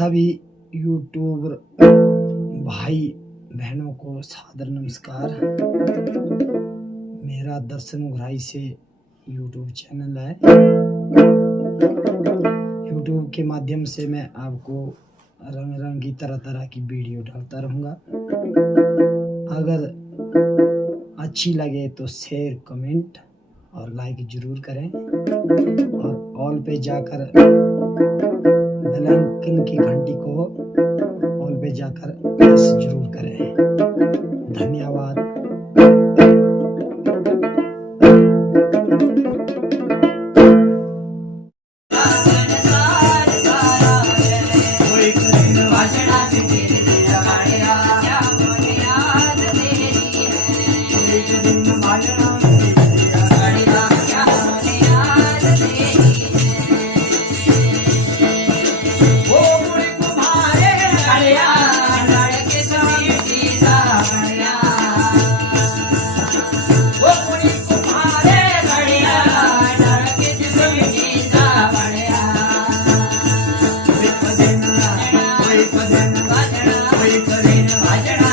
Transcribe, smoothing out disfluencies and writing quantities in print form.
सभी यूट्यूब भाई बहनों को सादर नमस्कार। मेरा दर्शन उघराई से यूट्यूब चैनल है। यूट्यूब के माध्यम से मैं आपको रंग रंग की तरह तरह की वीडियो डालता रहूँगा। अगर अच्छी लगे तो शेयर, कमेंट और लाइक जरूर करें और ऑल पे जाकर बेल आइकन की घंटी को ऑल पे जाकर प्रेस जरूर करें। धन्यवाद। વાજણા